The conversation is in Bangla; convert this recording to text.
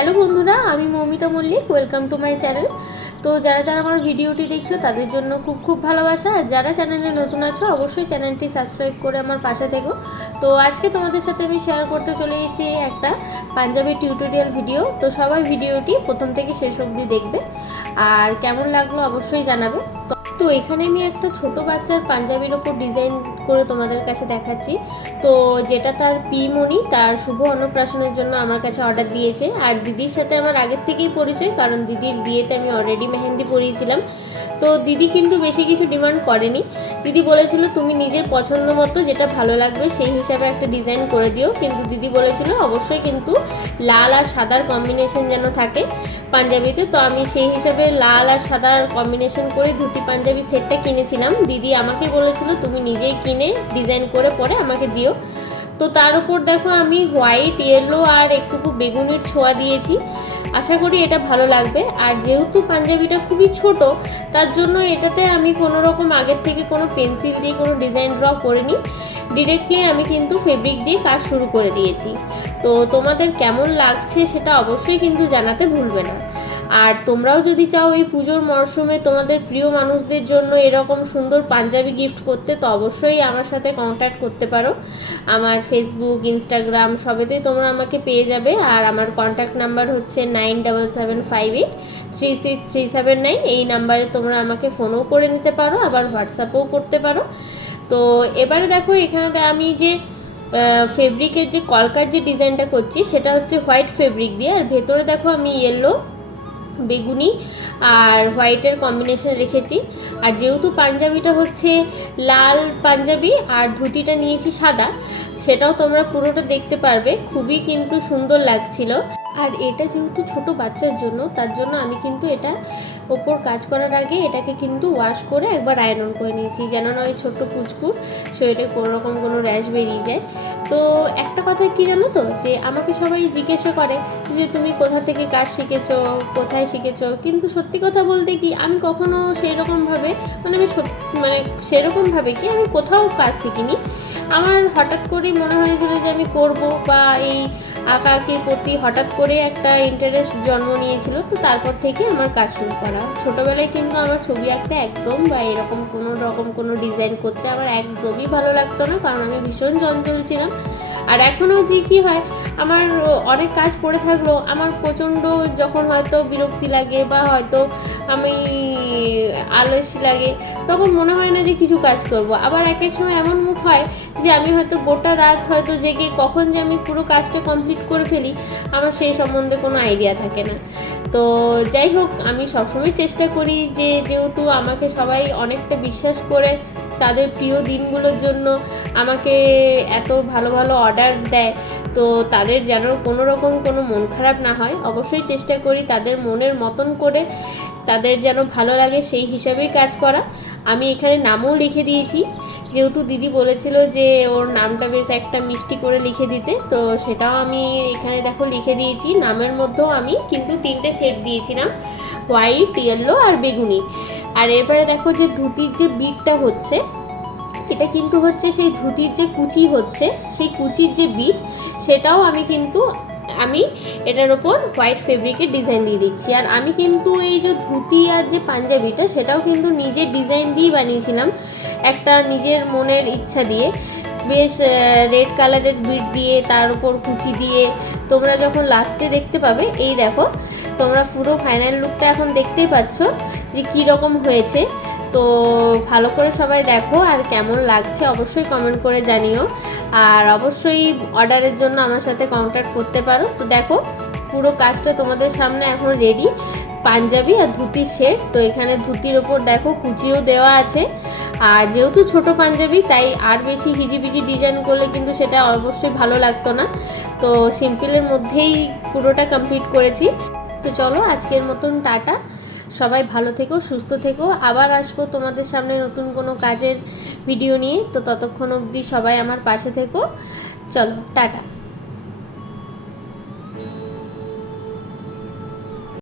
হ্যালো বন্ধুরা, আমি Moumita Mallick. Welcome to my channel. তো যারা যারা আমার ভিডিওটি দেখছো তাদের জন্য খুব খুব ভালোবাসা। আর যারা চ্যানেলে নতুন আছো অবশ্যই চ্যানেলটি সাবস্ক্রাইব করে আমার পাশে থেকো। তো আজকে তোমাদের সাথে আমি শেয়ার করতে চলে এসেছি একটা পাঞ্জাবি টিউটোরিয়াল ভিডিও। তো সবাই ভিডিওটি প্রথম থেকে শেষ অবধি দেখবে, আর কেমন লাগলো অবশ্যই জানাবে। তো এখানে আমি একটা ছোট বাচ্চার পাঞ্জাবির ওপর ডিজাইন করে তোমাদের কাছে দেখাচ্ছি। তো যেটা তার পিমণি তার শুভ অন্নপ্রাশনের জন্য আমার কাছে অর্ডার দিয়েছে। আর দিদির সাথে আমার আগের থেকেই পরিচয়, কারণ দিদির বিয়েতে আমি অলরেডি মেহেন্দি পরিয়েছিলাম। তো দিদি কিন্তু বেশি কিছু ডিমান্ড করেনি। দিদি বলেছিল তুমি নিজের পছন্দ মতো যেটা ভালো লাগবে সেই হিসাবে একটা ডিজাইন করে দিও, কিন্তু দিদি বলেছিল অবশ্যই কিন্তু লাল আর সাদার কম্বিনেশন যেন থাকে পাঞ্জাবিতে। তো আমি সেই হিসাবে লাল আর সাদার কম্বিনেশন করে ধুতি পাঞ্জাবি সেটটা কিনেছিলাম। দিদি আমাকে বলেছিল তুমি নিজেই কিনে ডিজাইন করে পরে আমাকে দিও। তো তার উপর দেখো আমি হোয়াইট, ইয়েলো আর একটুকু বেগুনির ছোঁয়া দিয়েছি। আশা করি এটা ভালো লাগবে। আর যেহেতু পাঞ্জাবিটা খুবই ছোট, তার জন্য এটাতে আমি কোনো রকম আগের থেকে কোনো পেন্সিল দিয়ে কোনো ডিজাইন ড্র করিনি। ডিরেক্টলি আমি কিন্তু ফেব্রিক দিয়ে কাজ শুরু করে দিয়েছি। তো তোমাদের কেমন লাগছে সেটা অবশ্যই কিন্তু জানাতে ভুলবে না। আর তোমরাও যদি চাও এই পুজোর মরশুমে তোমাদের প্রিয় মানুষদের জন্য এরকম সুন্দর পাঞ্জাবি গিফট করতে, তো অবশ্যই আমার সাথে কন্ট্যাক্ট করতে পারো। আমার ফেসবুক, ইনস্টাগ্রাম সবেতেই তোমরা আমাকে পেয়ে যাবে। আর আমার কন্ট্যাক্ট নাম্বার হচ্ছে 9775836379। এই নাম্বারে তোমরা আমাকে ফোনও করে নিতে পারো, আবার হোয়াটসঅ্যাপও করতে পারো। তো এবারে দেখো এখানে আমি যে ফেব্রিকের যে কলকার যে ডিজাইনটা করছি সেটা হচ্ছে হোয়াইট ফেব্রিক দিয়ে। আর ভেতরে দেখো আমি ইয়েলো, বেগুনি আর হোয়াইটের কম্বিনেশন রেখেছি। আর যেহেতু পাঞ্জাবিটা হচ্ছে লাল পাঞ্জাবি আর ধুতিটা নিয়েছি সাদা, সেটাও তোমরা পুরোটা দেখতে পারবে। খুবই কিন্তু সুন্দর লাগছিল। আর এটা যেহেতু ছোট বাচ্চার জন্য, তার জন্য আমি কিন্তু এটা ওপর কাজ করার আগে এটাকে কিন্তু ওয়াশ করে একবার আয়রন করে নিয়েছি, যেন না ওই ছোট্ট কুচকুর শরীরে কোনো রকম কোনো র্যাশ বেরিয়ে যায়। তো একটা কথা কি জানো তো, যে আমাকে সবাই জিজ্ঞাসা করে যে তুমি কোথা থেকে কাজ শিখেছো, কোথায় শিখেছো, কিন্তু সত্যি কথা বলতে কি আমি কখনো সেরকমভাবে সেরকমভাবে কি আমি কোথাও কাজ শিখিনি। আমার হঠাৎ করেই মনে হয়েছিল যে আমি করব, বা এই আঁকা আঁকির প্রতি হঠাৎ করে একটা ইন্টারেস্ট জন্ম নিয়েছিল। তো তারপর থেকে আমার কাজ শুরু করা। ছোটোবেলায় কিন্তু আমার ছবি আঁকতে একদম বা এরকম কোনো ডিজাইন করতে আমার একদমই ভালো লাগতো না, কারণ আমি ভীষণ চঞ্চল ছিলাম। আর এখনও যে কী হয়, আমার অনেক কাজ পড়ে থাকলেও আমার প্রচণ্ড যখন হয়তো বিরক্তি লাগে বা হয়তো আমি আলস্য লাগে, তখন মনে হয় না যে কিছু কাজ করব। আবার এক এক সময় এমন মুখ হয় যে আমি হয়তো গোটা রাত হয়তো জেগে কখন যে আমি পুরো কাজটা কমপ্লিট করে ফেলি আমার সেই সম্বন্ধে কোনো আইডিয়া থাকে না। তো যাই হোক, আমি সবসময় চেষ্টা করি যে যেহেতু আমাকে সবাই অনেকটা বিশ্বাস করে তাদের প্রিয় দিনগুলোর জন্য আমাকে এত ভালো ভালো অর্ডার দেয়, তো তাদের যেন কোনো রকম কোনো মন খারাপ না হয়। অবশ্যই চেষ্টা করি তাদের মনের মতন করে তাদের যেন ভালো লাগে সেই হিসাবেই কাজ করা। আমি এখানে নামও লিখে দিয়েছি, যেহেতু দিদি বলেছিল যে ওর নামটা বেশ একটা মিষ্টি করে লিখে দিতে, তো সেটাও আমি এখানে দেখো লিখে দিয়েছি। নামের মধ্যেও আমি কিন্তু 3টে সেট দিয়েছিলাম, হোয়াইট, ইয়েলো আর বেগুনি। আর এরপরে দেখো যে ধুতির যে বিটটা হচ্ছে, এটা কিন্তু হচ্ছে সেই ধুতির যে কুচি হচ্ছে সেই কুচির যে বিট, সেটাও আমি এটার ওপর হোয়াইট ফেব্রিকের ডিজাইন দিয়ে দিচ্ছি। আর আমি কিন্তু এই যে ধুতি আর যে পাঞ্জাবিটা সেটাও কিন্তু নিজের ডিজাইন দিয়েই বানিয়েছিলাম, একটা নিজের মনের ইচ্ছা দিয়ে। বেশ রেড কালারের বিট দিয়ে তার উপর কুচি দিয়ে। তোমরা যখন লাস্টে দেখতে পাবে, এই দেখো তোমরা পুরো ফাইনাল লুকটা এখন দেখতেই পাচ্ছ যে কী রকম হয়েছে। তো ভালো করে সবাই দেখো, আর কেমন লাগছে অবশ্যই কমেন্ট করে জানিও। আর অবশ্যই অর্ডারের জন্য আমার সাথে কন্ট্যাক্ট করতে পারো। তো দেখো পুরো কাজটা তোমাদের সামনে এখন রেডি, পাঞ্জাবি আর ধুতির সেট। তো এখানে ধুতির ওপর দেখো কুচিও দেওয়া আছে। আর যেহেতু ছোট পাঞ্জাবি, তাই আর বেশি হিজিবিজি ডিজাইন করলে কিন্তু সেটা অবশ্যই ভালো লাগতো না। তো সিম্পলের মধ্যেই পুরোটা কমপ্লিট করেছি। তো চলো আজকের মতন টাটা। সবাই ভালো থেকো, সুস্থ থেকো। আবার আসবো তোমাদের সামনে নতুন কোনো কাজের ভিডিও নিয়ে। তো ততক্ষণ অবধি সবাই আমার পাশে থেকো। চলো টাটা।